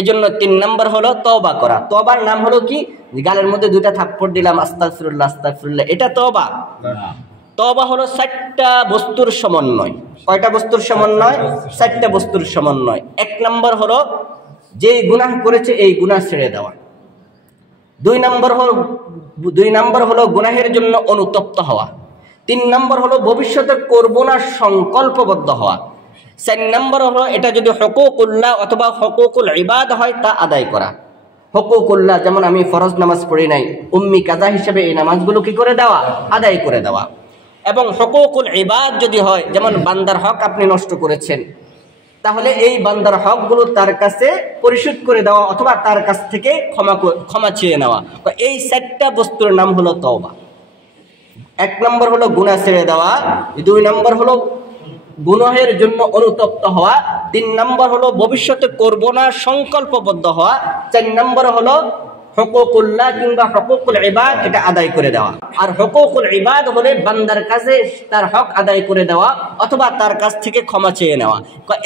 এজন্য 3 নম্বর হলো তওবা করা। তওবার নাম হলো কি? গালের মধ্যে 2টা থাপ্পড় দিলাম, আস্তাগফিরুল্লাহ আস্তাগফিরুল্লাহ, এটা তওবা না। তওবা হলো 4টা বস্তুর সমন্বয়। কয়টা বস্তুর সমন্বয়? 4টা বস্তুর সমন্বয়। 1 নম্বর হলো যে গুনাহ করেছে এই গুনাহ ছেড়ে দেওয়া। 2 নম্বর হলো গুনাহের জন্য অনুতপ্ত হওয়া। 3 নম্বর হলো ভবিষ্যতে করব না সংকল্পবদ্ধ হওয়া। 4 নম্বর হলো এটা যদি হুকুকুল্লাহ অথবা হুকুকুল ইবাদ হয় তা আদায় করা। হুকুকুল্লাহ যেমন আমি ফরজ নামাজ পড়ি নাই, উম্মি কাজা হিসেবে এই নামাজগুলো কি করে দেওয়া? আদায় করে দেওয়া। এবং হুকুকুল ইবাদ যদি হয়, যেমন বান্দার হক আপনি নষ্ট করেছেন, তাহলে এই বান্দার হকগুলো তার কাছে পরিশোধ করে দেওয়া অথবা তার কাছ থেকে ক্ষমা চেয়ে নেওয়া। এই 4টা বস্তুর নাম হলো তওবা। 1 নম্বর হলো গুনাহ ছেড়ে দেওয়া, 2 নম্বর হলো গুনাহের জন্য অনুতপ্ত হওয়া, 3 নম্বর হলো ভবিষ্যতে করব না সংকল্পবদ্ধ হওয়া, 4 নম্বর হলো হুকুকুল্লাহ কিংবা হুকুকুল ইবাদ এটা আদায় করে দেওয়া। আর হুকুকুল ইবাদ হলে বান্দার কাছে তার হক আদায় করে দেওয়া অথবা তার কাছ থেকে ক্ষমা চেয়ে নেওয়া।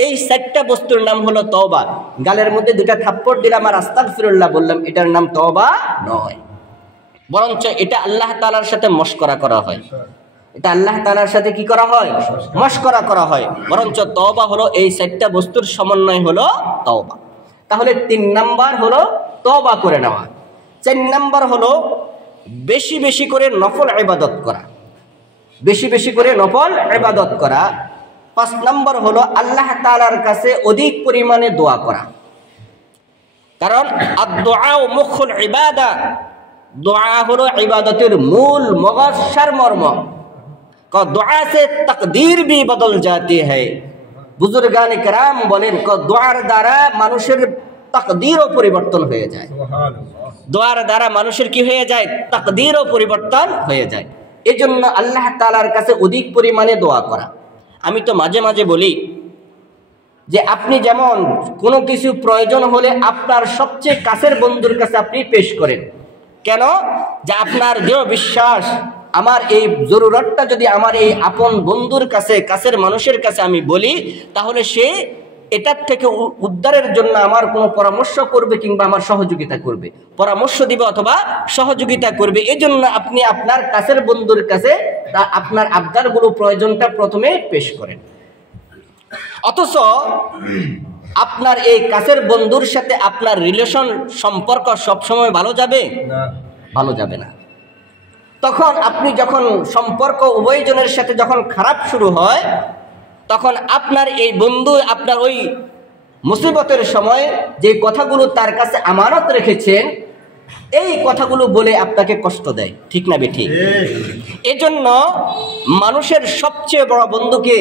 এই 4টা বস্তুর নাম হলো তওবা। গালের মধ্যে 2টা থাপ্পড় দিলাম আর আস্তাগফিরুল্লাহ বললাম, এটার নাম তওবা নয়, বরঞ্চ এটা আল্লাহ তাআলার সাথে মশকরা করা হয়। এটা আল্লাহ তাআলার সাথে কি করা হয়? মশকরা করা হয়। বরঞ্চ তওবা হলো এই 4টা বস্তুর সমন্বয় হলো তওবা। তাহলে 3 নাম্বার হলো তওবা করে নেওয়া। 4 নাম্বার হলো বেশি বেশি করে নফল ইবাদত করা, বেশি বেশি করে নফল ইবাদত করা। 5 নাম্বার হলো আল্লাহ তাআলার কাছে অধিক পরিমাণে দোয়া করা। কারণ আদ-দুআ মুখুল ইবাদা, দোয়া হলো ইবাদতের মূল মগজ সারমর্ম। দোয়া সে তাকদীর ভি বদল জাতি হ্যায়। বুজুর্গানে কেরাম বলেন দোয়ার দ্বারা মানুষের তাকদীরও পরিবর্তন হয়ে যায়। দোয়ার দ্বারা মানুষের কি হয়ে যায়? তাকদীরও পরিবর্তন হয়ে যায়। এজন্য আল্লাহ তাআলার কাছে অধিক পরিমাণে দোয়া করা। আমি তো মাঝে মাঝে বলি যে আপনি যেমন কোনো কিছু প্রয়োজন হলে আপনার সবচেয়ে কাছের বন্ধুর কাছে আপনি পেশ করেন। কেন? যে আপনার দৃঢ় বিশ্বাস আমার এই জরুরতটা যদি আমার এই আপন বন্ধুর কাছে, কাছের মানুষের কাছে আমি বলি, তাহলে সে এটার থেকে উদ্ধারের জন্য আমার কোনো পরামর্শ করবে কিংবা আমার সহযোগিতা করবে, পরামর্শ দিবে অথবা সহযোগিতা করবে। এজন্য আপনি আপনার কাছের বন্ধুর কাছে আপনার আবদারগুলো, প্রয়োজনটা প্রথমে পেশ করেন। অথচ আপনার এই কাছের বন্ধুর সাথে আপনার রিলেশন, সম্পর্ক সবসময় ভালো যাবে না? ভালো যাবে না। তখন আপনি যখন সম্পর্ক উভয়জনের সাথে যখন খারাপ শুরু হয়, তখন আপনার এই বন্ধু আপনার ওই মুসিবতের সময় যে কথাগুলো তার কাছে আমানত রেখেছেন, এই কথাগুলো বলে আপনাকে কষ্ট দেয়। ঠিক না বেঠিক? এজন্য মানুষের সবচেয়ে বড় বন্ধুকে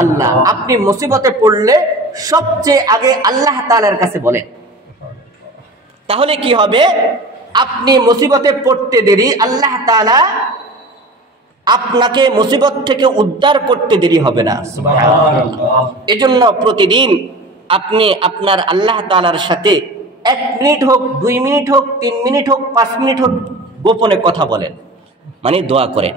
আল্লাহ। আপনি মুসিবতে পড়লে সবচেয়ে আগে আল্লাহ তাআলার কাছে বলেন। তাহলে কি হবে? আপনি মুসিবতে পড়তে দেরি, আল্লাহ তাআলা আপনাকে মুসিবত থেকে উদ্ধার করতে দেরি হবে না। সুবহানাল্লাহ। এজন্য প্রতিদিন আপনি আপনার আল্লাহ তাআলার সাথে 1 মিনিট হোক, 2 মিনিট হোক, 3 মিনিট হোক, 5 মিনিট হোক গোপনে কথা বলেন, মানে দোয়া করেন।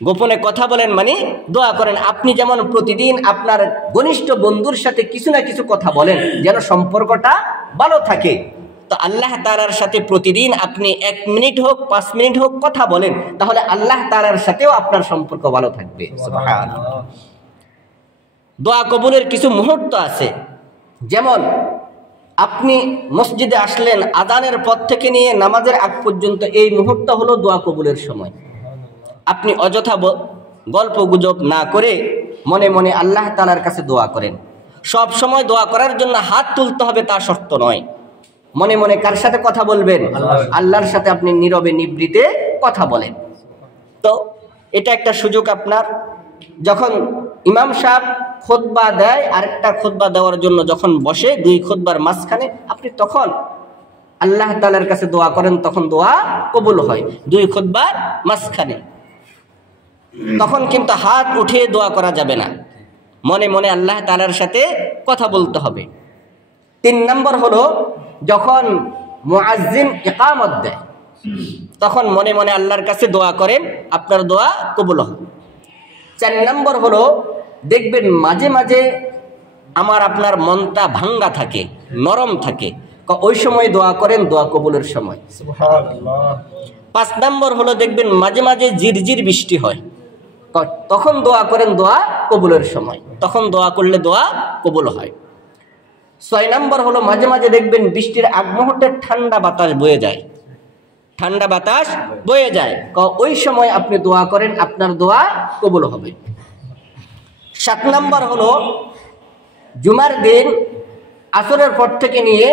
গোপনে কথা বলেন মানে দোয়া করেন। আপনি যেমন প্রতিদিন আপনার ঘনিষ্ঠ বন্ধুর সাথে কিছু না কিছু কথা বলেন যেন সম্পর্কটা ভালো থাকে, তো আল্লাহ তাআলার সাথে প্রতিদিন আপনি 1 মিনিট হোক, 5 মিনিট হোক কথা বলেন, তাহলে আল্লাহ তাআলার সাথেও আপনার সম্পর্ক ভালো থাকবে। সুবহানাল্লাহ। দোয়া কবুলের কিছু মুহূর্ত আছে, যেমন আপনি মসজিদে আসলেন, আযানের পর থেকে নিয়ে নামাজের আগ পর্যন্ত এই মুহূর্ত হলো দোয়া কবুলের সময়। আপনি অযথা গল্প গুজব না করে মনে মনে আল্লাহ তাআলার কাছে দোয়া করেন। সব সময় দোয়া করার জন্য হাত তুলতে হবে তা শর্ত নয়। মনে মনে কার সাথে কথা বলবেন? আল্লাহর সাথে আপনি নীরবে নিভৃতে কথা বলেন। তো এটা একটা সুযোগ আপনার। যখন ইমাম সাহেব খুতবা দেয়, আরেকটা খুতবা দেওয়ার জন্য যখন বসে 2 খুতবার মাঝখানে, আপনি তখন আল্লাহ তাআলার কাছে দোয়া করেন, তখন দোয়া কবুল হয় 2 খুতবার মাঝখানে। তখন কিন্তু হাত উঠিয়ে দোয়া করা যাবে না, মনে মনে আল্লাহ তাআলার সাথে কথা বলতে হবে। 3 নম্বর হলো যখন মুয়াজ্জিন ইকামত দেয়, তখন মনে মনে আল্লাহর কাছে দোয়া করেন, আপনার দোয়া কবুল হবে। 4 নম্বর হলো দেখবেন মাঝে মাঝে আপনার মনটা ভাঙ্গা থাকে, নরম থাকে। ওই সময় দোয়া করেন, দোয়া কবুলের সময়। সুবহানাল্লাহ। 5 নম্বর হলো দেখবেন মাঝে মাঝে ঝিরঝির বৃষ্টি হয়, তখন দোয়া করেন, দোয়া কবুলের সময়, তখন দোয়া করলে দোয়া কবুল হয়। 6 নম্বর হলো মাঝে মাঝে দেখবেন বৃষ্টির আগ মুহূর্তে ঠান্ডা বাতাস বয়ে যায়, ঠান্ডা বাতাস বয়ে যায়, ওই সময় আপনি দোয়া করেন, আপনার দোয়া কবুল হবে। 7 নম্বর হলো জুমার দিন আসরের পর থেকে নিয়ে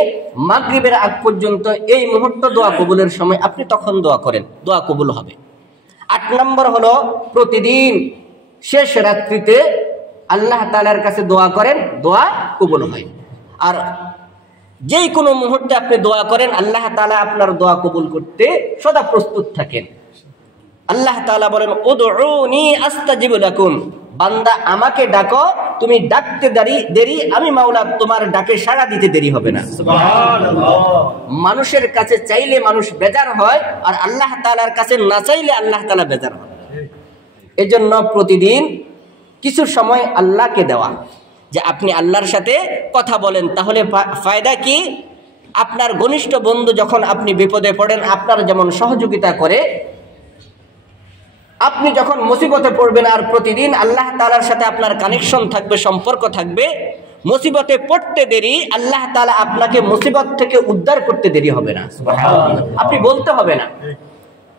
মাগরিবের আগ পর্যন্ত এই মুহূর্ত দোয়া কবুলের সময়, আপনি তখন দোয়া করেন, দোয়া কবুল হবে। 8 নম্বর হলো প্রতিদিন শেষ রাত্রিতে আল্লাহ তাআলার কাছে দোয়া করেন, দোয়া কবুল হয়। আর যেই কোনো মুহূর্তে আপনি দোয়া করেন, আল্লাহ তাআলা আপনার দোয়া কবুল করতে সদা প্রস্তুত থাকেন। আল্লাহ তাআলা বলেন উদউনি আস্তাজিব লাকুম, বান্দা আমাকে ডাকো, তুমি ডাকতে দেরি, আমি মাওলা তোমার ডাকে সাড়া দিতে দেরি হবে না। সুবহানাল্লাহ। মানুষের কাছে চাইলে মানুষ বেজার হয়, আর আল্লাহ তাআলার কাছে না চাইলে আল্লাহ তাআলা বেজার হয়। এজন্য প্রতিদিন কিছু সময় আল্লাহকে দেওয়া, যে আপনি আল্লাহর সাথে কথা বলেন, তাহলে ফায়দা কি? আপনার ঘনিষ্ঠ বন্ধু যখন আপনি বিপদে পড়েন আপনার যেমন সহযোগিতা করে, আপনি যখন মুসিবতে পড়বেন আর প্রতিদিন আল্লাহ তাআলার সাথে আপনার কানেকশন থাকবে, সম্পর্ক থাকবে, মুসিবতে পড়তে দেরি আল্লাহ তাআলা আপনাকে মুসিবত থেকে উদ্ধার করতে দেরি হবে না। সুবহানাল্লাহ। আপনি বলতে হবে না,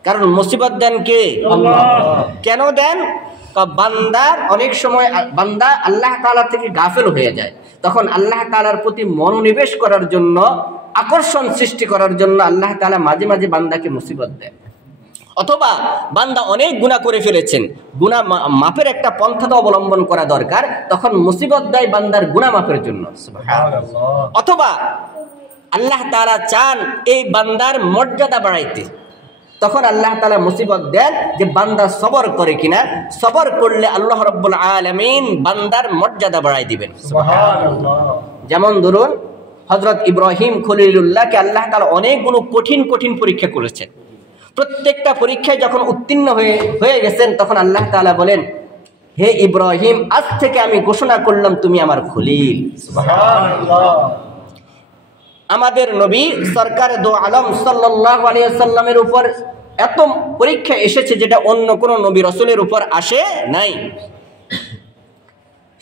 কারণ মুসিবত দেন কে? আল্লাহ। কেন দেন? বান্দার অনেক সময় বান্দা আল্লাহ তাআলা থেকে গাফেল হয়ে যায়, তখন আল্লাহ তাআলার প্রতি মনোনিবেশ করার জন্য, আকর্ষণ সৃষ্টি করার জন্য আল্লাহ তাআলা মাঝে মাঝে বান্দাকে মুসিবত দেন। অথবা বান্দা অনেক গুনাহ করে ফেলেছেন, গুনাহ মাপের একটা পন্থা তো অবলম্বন করা দরকার, তখন মুসিবত দেয় বান্দার গুনাহ মাপের জন্য। সুবহানাল্লাহ। অথবা আল্লাহ তাআলা চান এই বান্দার মর্যাদা বাড়াইতে, তখন আল্লাহ তাআলা মুসিবত দেন যে বান্দা সবর করে কিনা, সবর করলে আল্লাহ রাব্বুল আলামিন বান্দার মর্যাদা বাড়াই দিবেন। সুবহানাল্লাহ। যেমন ধরুন হযরত ইব্রাহিম খলিলুল্লাহকে আল্লাহ তাআলা অনেকগুলো কঠিন কঠিন পরীক্ষা করেছেন, প্রত্যেকটা পরীক্ষায় যখন উত্তীর্ণ হয়ে গেছেন, তখন আল্লাহ তাআলা বলেন, হে ইব্রাহিম, আজ থেকে আমি ঘোষণা করলাম তুমি আমার খলিল। সুবহানাল্লাহ। আমাদের নবী সরকার দো আলম সাল্লাল্লাহু আলাইহি ওয়াসাল্লামের উপর এত পরীক্ষা এসেছে যেটা অন্য কোন নবী রাসূলের উপর আসে নাই।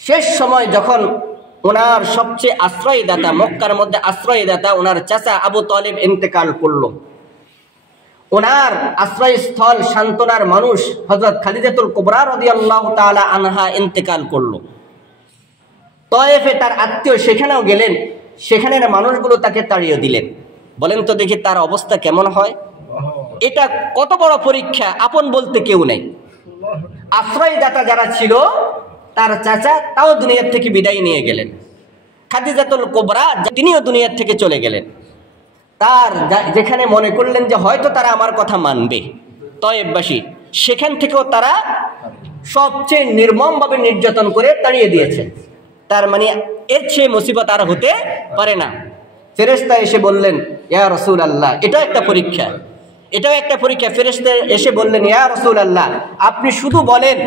শেষ সময় যখন ওনার সবচেয়ে আশ্রয়দাতা, মক্কার মধ্যে আশ্রয়দাতা ওনার চাচা আবু তালিব ইন্তেকাল করলো, ওনার আশ্রয়স্থল সান্ত্বনার মানুষ হযরত খাদিজাতুল কুবরা রাদিয়াল্লাহু তাআলা আনহা ইন্তেকাল করলো। তায়েফে তার আত্মীয় সেখানেও গেলেন, সেখানের মানুষগুলো তাকে তাড়িয়ে দিলেন। বলেন তো দেখি তার অবস্থা কেমন হয়? এটা কত বড় পরীক্ষা, আপন বলতে কেউ নেই। আশ্রয়দাতা যারা ছিল, তার চাচা তাও দুনিয়ার থেকে বিদায় নিয়ে গেলেন, খাদিজাতুল কুবরা তিনিও দুনিয়ার থেকে চলে গেলেন। তার যেখানে মনে করলেন যে হয়তো তারা আমার কথা মানবে, তায়েফবাসী, সেখান থেকেও তারা সবচেয়ে নির্মমভাবে নির্যাতন করে তাড়িয়ে দিয়েছে। তার মানে এর চেয়ে মুসিবত আর হতে পারে না। ফেরেশতা এসে বললেন, ইয়া রাসূলুল্লাহ, এটাও একটা পরীক্ষা, এটাও একটা পরীক্ষা। ফেরেশতা এসে বললেন, ইয়া রাসূলুল্লাহ, আপনি শুধু বলেন,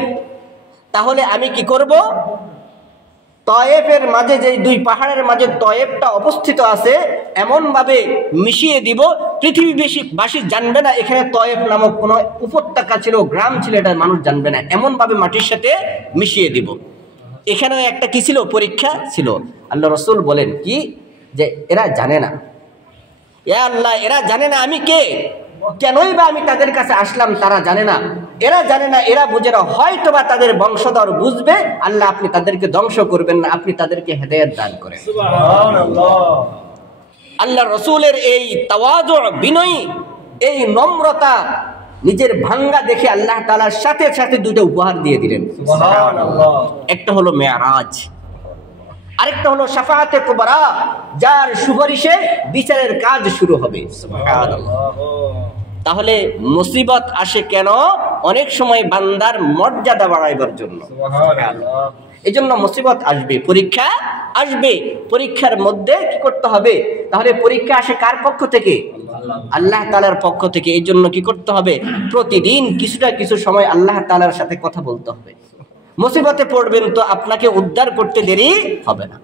তাহলে আমি কি করব? তায়েফের মাঝে যে দুই পাহাড়ের মাঝে তায়েফটা অবস্থিত আছে, এমন ভাবে মিশিয়ে দিব পৃথিবীবাসী জানবে না এখানে তায়েফ নামক কোনো উপত্যকা ছিল, গ্রাম ছিল, এটা মানুষ জানবে না, এমন ভাবে মাটির সাথে মিশিয়ে দিব। এখানেও একটা কি ছিল? পরীক্ষা ছিল। আল্লাহ রাসূল বলেন কি, যে এরা জানে না, ইয়া আল্লাহ, এরা জানে না আমি কে, কেনই বা আমি তাদের কাছে আসলাম, তারা জানে না, এরা জানে না, এরা বুঝে না, হয়তো বা তাদের বংশধর বুঝবে। আল্লাহ আপনি তাদেরকে ধ্বংস করবেন না, আপনি তাদেরকে হেদায়েত দান করেন। সুবহানাল্লাহ। আল্লাহ রাসূলের এই তাওয়াজু, বিনয়ী, এই নম্রতা, নিজের ভাঙ্গা দেখে আল্লাহ তাআলার সাথে সাথে দুটো উপহার দিয়ে দিলেন। সুবহানাল্লাহ। একটা হলো মেরাজ, আরেকটা হলো শাফাআতে কুবরা, যার সুপারিশে বিচারের কাজ শুরু হবে। সুবহানাল্লাহ। তাহলে মুসিবত আসে কেন? অনেক সময় বান্দার মর্যাদা বাড়াইবার জন্য। সুবহানাল্লাহ। এই জন্য মুসিবত আসবে, পরীক্ষা আসবে, পরীক্ষার মধ্যে কি করতে হবে? তাহলে পরীক্ষা আসে কার পক্ষ থেকে? আল্লাহ তাআলার পক্ষ থেকে। এই জন্য কি করতে হবে? প্রতিদিন কিছু সময় আল্লাহ তাআলার সাথে কথা বলতে হবে। মুসিবতে পড়বেন তো আপনাকে উদ্ধার করতে দেরি হবে না।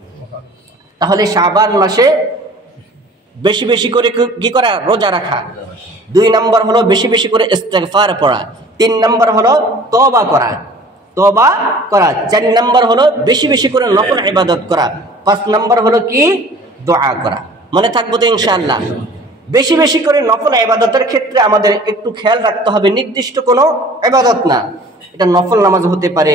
তাহলে শাবান মাসে বেশি বেশি করে কি করা? রোজা রাখা। 2 নম্বর হলো বেশি বেশি করে ইস্তেগফার পড়া। 3 নম্বর হলো তওবা করা। 4 নম্বর হলো বেশি বেশি করে নফল ইবাদত করা। 5 নম্বর হলো কি? দোয়া করা। মনে থাকবো তো ইনশাআল্লাহ? বেশি বেশি করে নফল ইবাদতের ক্ষেত্রে আমাদের একটু খেয়াল রাখতে হবে, নির্দিষ্ট কোনো ইবাদত না, এটা নফল নামাজ হতে পারে,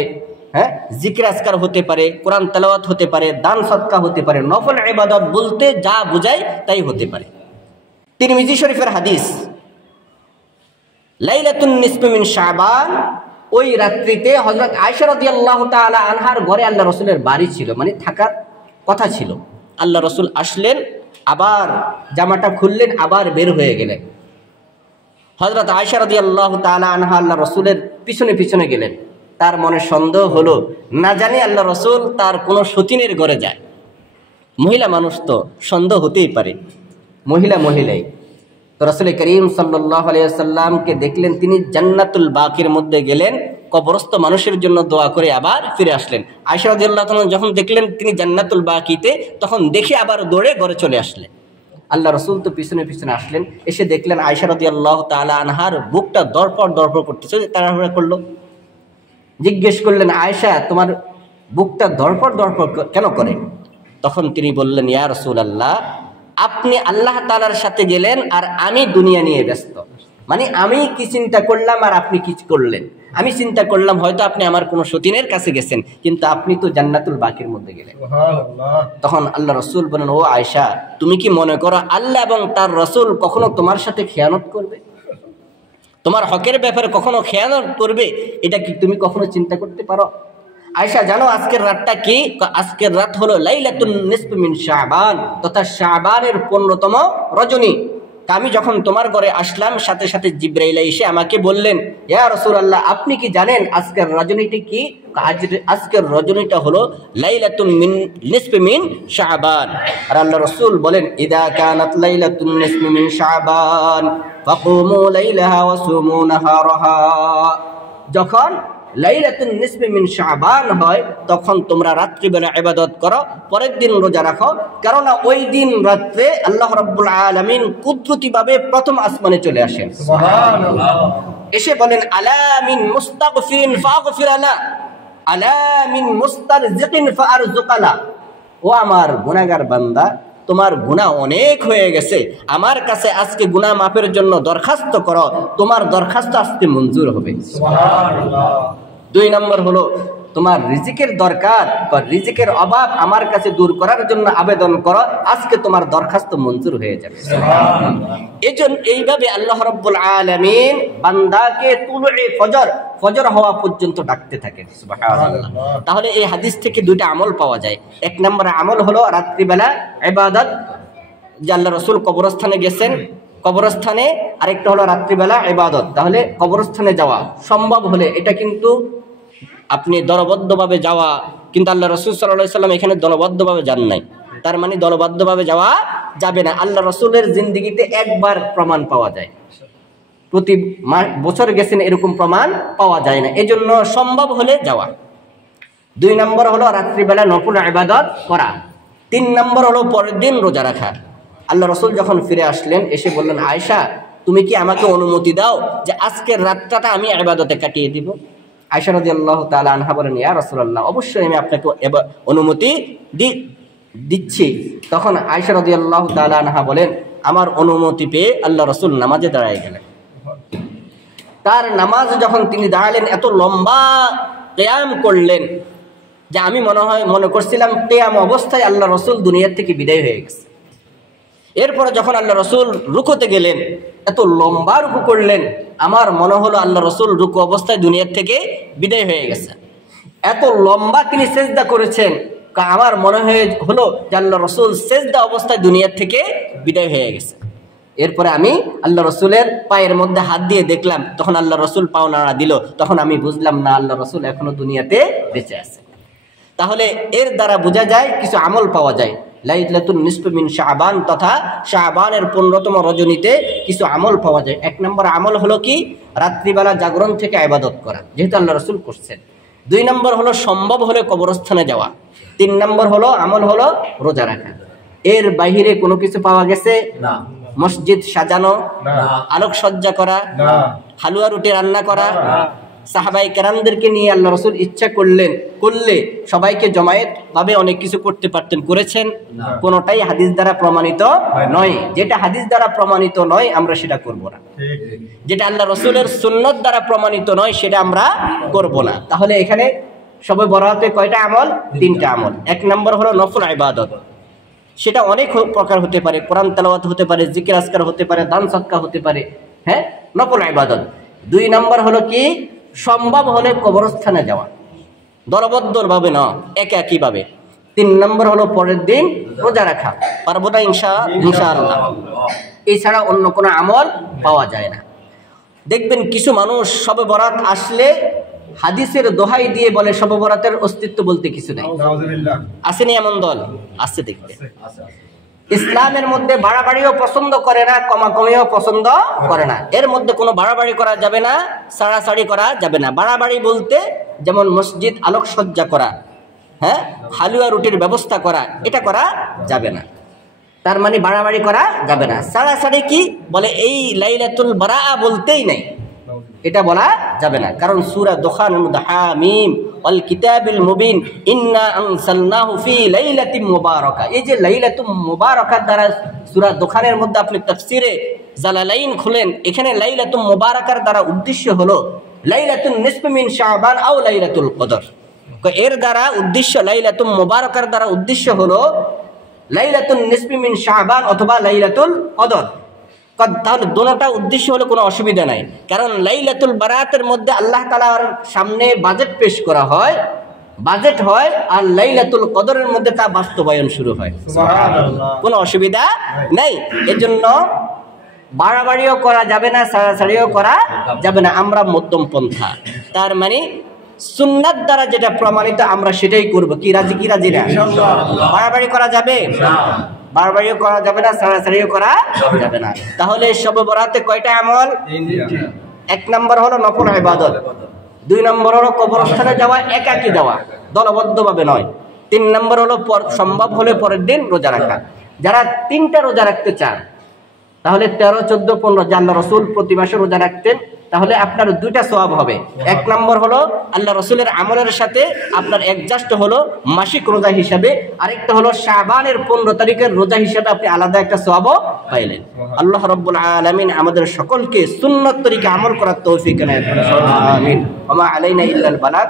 হ্যাঁ, জিকির আজকার হতে পারে, কোরআন তেলাওয়াত হতে পারে, দান সদকা হতে পারে। নফল ইবাদত বলতে যা বোঝায় তাই হতে পারে। তিরমিজি শরীফের হাদিস, লাইলাতুন নিসফি মিন শাবান, ওই রাত্রিতে হযরত আয়েশা রাদিয়াল্লাহু তাআলা আনহার ঘরে আল্লাহ রাসূলের বাড়ি ছিল, মানে থাকার কথা ছিল। আল্লাহ রাসূল আসলেন, আবার জামাটা খুললেন, আবার বের হয়ে গেলেন। হযরত আয়েশা রাদিয়াল্লাহু তাআলা আনহা আল্লাহ রাসূলের পিছনে পিছনে গেলেন। তার মনে সন্দেহ হলো, না জানি আল্লাহ রাসূল তার কোনো সতীনের ঘরে যায়। মহিলা মানুষ তো সন্দেহ হতেই পারে, মহিলাই তো। রাসূল করিম সাল্লাল্লাহু আলাইহি ওয়াসাল্লামকে দেখলেন, তিনি জান্নাতুল বাকির মধ্যে গেলেন, কবরস্থ মানুষের জন্য দোয়া করে আবার ফিরে আসলেন। আয়েশা রাদিয়াল্লাহু তাআলা যখন দেখলেন তিনি জান্নাতুল বাকিতে, তখন দেখে আবার দৌড়ে ঘরে চলে আসলেন। আল্লাহ রাসূল তো পিছনে পিছনে আসলেন, এসে দেখলেন আয়েশা রাদিয়াল্লাহু তাআলা আনহার বুকটা দরপড় করতেছে। তাড়াহুড়া করলো, জিজ্ঞেস করলেন, আয়েশা তোমার বুকটা দরপড় কেন করে? তখন তিনি বললেন, ইয়া রাসূলুল্লাহ, আপনি আল্লাহ তাআলার সাথে গেলেন আর আমি দুনিয়া নিয়ে ব্যস্ত। মানে আমি কি চিন্তা করলাম আর আপনি কি করলেন? আমি চিন্তা করলাম হয়তো আপনি আমার কোনো সতীনের কাছে গেছেন, কিন্তু আপনি তো জান্নাতুল বাকির মধ্যে গেলেন। তখন আল্লাহ রাসূল বলেন, ও আয়েশা, তুমি কি মনে করো আল্লাহ এবং তার রাসূল কখনো তোমার সাথে খেয়ানত করবে? তোমার হকের ব্যাপারে কখনো খেয়ানত করবে? এটা কি তুমি কখনো চিন্তা করতে পারো? আয়েশা, জানো আজকের রাতটা কি? আজকের রাত হলো লাইলাতুন নিসফি মিন শাবান, তথা শাবানের 15তম রজনী। আমি যখন তোমার ঘরে আসলাম, সাথে সাথে জিবরাইল এসে আমাকে বললেন, ইয়া রাসূলুল্লাহ, আপনি কি জানেন আজকের রজনীটি কি? আজকের রজনীটা হলো লাইলাতুন নিসফি মিন শাবান। আর আল্লাহ রাসূল বলেন, ইদা কানাত লাইলাতুন নিসফি মিন শাবান ফাকুমু লাইলাহা ওয়া সুমু নাহারাহা। যখন লাইলাতুন নিসফি মিন শাবান হয়, তখন তোমরা রাত্রিবেলা ইবাদত করো, পরের দিন রোজা রাখো। কারণ ওই দিন রাত্রে আল্লাহ রাব্বুল আলামিন কুদরতিভাবে প্রথম আসমানে চলে আসেন। সুবহানাল্লাহ। এসে বলেন, আলা মিন মুস্তাগফিরিন ফাগফির লা, আলা মিন মুস্তারজিকিন ফারজুকালা। ও আমার গুনাহগার বান্দা, তোমার গুনাহ অনেক হয়ে গেছে, আমার কাছে আজকে গুনাহ মাফের জন্য দরখাস্ত করো, তোমার দরখাস্ত আজকে মঞ্জুর হবে। সুবহানাল্লাহ। 2 নম্বর হলো তোমার রিজিকের দরকার বা রিজিকের অভাব আমার কাছে দূর করার জন্য আবেদন করো, আজকে তোমার দরখাস্ত মঞ্জুর হয়ে যাবে। সুবহানাল্লাহ। এজন্য এইভাবে আল্লাহ রাব্বুল আলামিন বান্দাকে তুলুয়ে ফজর হওয়া পর্যন্ত ডাকতে থাকেন। সুবহানাল্লাহ। তাহলে এই হাদিস থেকে 2টা আমল পাওয়া যায়। 1 নম্বর আমল হলো রাত্রিবেলা ইবাদত, যে আল্লাহ রাসূল কবরস্থানে গেছেন, কবরস্থানে। আরেকটা হলো রাত্রিবেলা ইবাদত। তাহলে কবরস্থানে যাওয়া সম্ভব হলে, এটা কিন্তু আপনি দলবদ্ধভাবে যাওয়া, কিন্তু আল্লাহ রাসূল সাল্লাল্লাহু আলাইহি সাল্লাম এখানে দলবদ্ধভাবে যান নাই, তার মানে দলবদ্ধভাবে যাওয়া যাবে না। আল্লাহ রাসূলের জিন্দেগিতে একবার প্রমাণ পাওয়া যায়, প্রতি বছর গেছেন এরকম প্রমাণ পাওয়া যায় না, এজন্য সম্ভব হলে যাওয়া। 2 নম্বর হলো রাত্রিবেলা নফল ইবাদত করা। 3 নম্বর হলো পরের দিন রোজা রাখা। আল্লাহ রাসূল যখন ফিরে আসলেন, এসে বললেন, আয়েশা, তুমি কি আমাকে অনুমতি দাও যে আজকের রাতটা আমি ইবাদতে কাটিয়ে দিব? আয়েশা রাদিয়াল্লাহু তাআলা আনহা বলেন, ইয়া রাসূলুল্লাহ, অবশ্যই আমি আপনাকে অনুমতি দিচ্ছি। তখন আয়েশা রাদিয়াল্লাহু তাআলা আনহা বলেন, আমার অনুমতি পেয়ে আল্লাহ রাসূল নামাজে দাঁড়ায় গেলেন। তার নামাজ যখন তিনি দাঁড়ালেন, এত লম্বা কিয়াম করলেন যে আমি মনে করছিলাম কিয়াম অবস্থায় আল্লাহ রাসূল দুনিয়া থেকে বিদায় হয়ে গেছে। এরপরে যখন আল্লাহ রাসূল রুকুতে গেলেন, এত লম্বা রুকু করলেন, আমার মনে হলো আল্লাহ রাসূল রুকু অবস্থায় দুনিয়া থেকে বিদায় হয়ে গেছে। এত লম্বা তিনি সেজদা করেছেন, আমার মনে হলো যে আল্লাহ রাসূল সেজদা অবস্থায় দুনিয়া থেকে বিদায় হয়ে গেছে। এরপরে আমি আল্লাহ রাসূলের পায়ের মধ্যে হাত দিয়ে দেখলাম, তখন আল্লাহ রাসূল পাও নাড়া দিল, তখন আমি বুঝলাম না, আল্লাহ রাসূল এখনো দুনিয়াতে বেঁচে আছে। তাহলে এর দ্বারা বোঝা যায় কিছু আমল পাওয়া যায়। লাইলাতুন নিসফি মিন শাবান তথা শাবানের 15তম রজনীতে কিছু আমল পাওয়া যায়। 1 নম্বর আমল হলো কি? রাত্রিবেলা জাগরণ থেকে ইবাদত করা, যেহেতু আল্লাহ রাসূল করছেন। 2 নম্বর হলো সম্ভব হলে কবরস্থানে যাওয়া। 3 নম্বর হলো আমল হলো রোজা রাখা। এর বাহিরে কোনো কিছু পাওয়া গেছে? না। মসজিদ সাজানো, না। আলোকসজ্জা করা, না। হালুয়া রুটি রান্না করা, না। সাহাবাই কেরামদেরকে নিয়ে আল্লাহ রসুল ইচ্ছা করলে সবাইকে জমায়েত ভাবে অনেক কিছু করতে পারতেন, করেছেন? না। কোনোটাই হাদিস দ্বারা প্রমাণিত নয়। যেটা হাদিস দ্বারা প্রমাণিত নয় আমরা সেটা করব না, যেটা আল্লাহ রসুলের সুন্নত দ্বারা প্রমাণিত নয় সেটা আমরা করব না। তাহলে এখানে সবে বরাতে কয়টা আমল? 3টা আমল। 1 নম্বর হলো নফল ইবাদত, সেটা অনেক প্রকার হতে পারে, কোরআন তেলাওয়াত হতে পারে, জিকির আজকার হতে পারে, দান সদকা হতে পারে, হ্যাঁ, নফল ইবাদত। 2 নম্বর হলো কি, সম্ভব হলে কবরস্থানে যাওয়া, দলবদ্ধভাবে না, একাকীভাবে। 3 নম্বর হলো পরের দিন রোজা রাখা। পারবো না ইনশাআল্লাহ। এছাড়া অন্য কোনো আমল পাওয়া যায় না। দেখবেন কিছু মানুষ শবে বরাত আসলে হাদিসের দোহাই দিয়ে বলে শবে বরাতের অস্তিত্ব বলতে কিছু নেই। আসেনি এমন দল? আছে দেখবে। ইসলামের মধ্যে বাড়াবাড়িও পছন্দ করে না, কমাকমিও পছন্দ করে না। এর মধ্যে কোনো বাড়াবাড়ি করা যাবে না, সাড়াসাড়ি করা যাবে না। বাড়াবাড়ি বলতে যেমন মসজিদ আলোকসজ্জা করা, হ্যাঁ, হালুয়া রুটির ব্যবস্থা করা, এটা করা যাবে না। তার মানে বাড়াবাড়ি করা যাবে না। সাড়াসাড়ি কি বলে, এই লাইলাতুল বারাআ বলতেই নাই, এটা বলা যাবে না। কারণ সূরা দুখানের মধ্যে হামিম ওয়াল কিতাবিল মুবিন ইন্না আনসালনাহু ফি লাইলাতিন মুবারাকা, এই যে লাইলাতুল মুবারাকার দ্বারা সূরা দুখানের মধ্যে আপনি তাফসিরে জালালাইন খুলেন, এখানে লাইলাতুল মুবারাকার দ্বারা উদ্দেশ্য হলো লাইলাতুন নিসফি মিন শাবান আও লাইলাতুল কদর। এর দ্বারা উদ্দেশ্য, লাইলাতুল মুবারাকার দ্বারা উদ্দেশ্য হলো লাইলাতুন নিসফি মিন শাবান অথবা লাইলাতুল কদর। তাহলে দুটোটা উদ্দেশ্য হলে কোনো অসুবিধা নাই। কারণ লাইলাতুল বারাতের মধ্যে আল্লাহ তাআলার সামনে বাজেট পেশ করা হয়, বাজেট হয়, আর লাইলাতুল কদরের মধ্যে তা বাস্তবায়ন শুরু হয়। কোনো অসুবিধা নেই। এজন্য বাড়াবাড়িও করা যাবে না, সাড়াসাড়িও করা যাবে না। আমরা মধ্যম পন্থা। তার মানে সুন্নাত দ্বারা যেটা প্রমাণিত আমরা সেটাই করব। কি রাজি না? বাড়াবাড়ি করা যাবে? বাড়াবাড়িও করা যাবে না, সাড়াসাড়িও করা যাবে না। তাহলে শবে বরাতে কয়টা আমল? 1 নম্বর হলো নফল ইবাদত, 2 নম্বর হলো কবরস্থানে যাওয়া, একাকী যাওয়া, দলবদ্ধভাবে নয়। 3 নম্বর হলো সম্ভব হলে পরের দিন রোজা রাখা। যারা 3টা রোজা রাখতে চান, তাহলে 13, 14, 15 যে আল্লাহ রসুল প্রতি মাসে রোজা রাখতেন, তাহলে আপনার 2টা সওয়াব হবে। 1 নম্বর হলো আল্লাহ রসুলের আমলের সাথে আপনার অ্যাডজাস্ট হলো মাসিক রোজা হিসাবে, আরেকটা হলো শাবানের 15 তারিখের রোজা হিসাবে আপনি আলাদা একটা সওয়াবও পাইলেন। আল্লাহ রাব্বুল আলামিন আমাদের সকলকে সুন্নাত তরিকা আমল করার তৌফিক দান করুন। আমিন। ওয়া মা আলাইনা ইল্লাল বালাগ।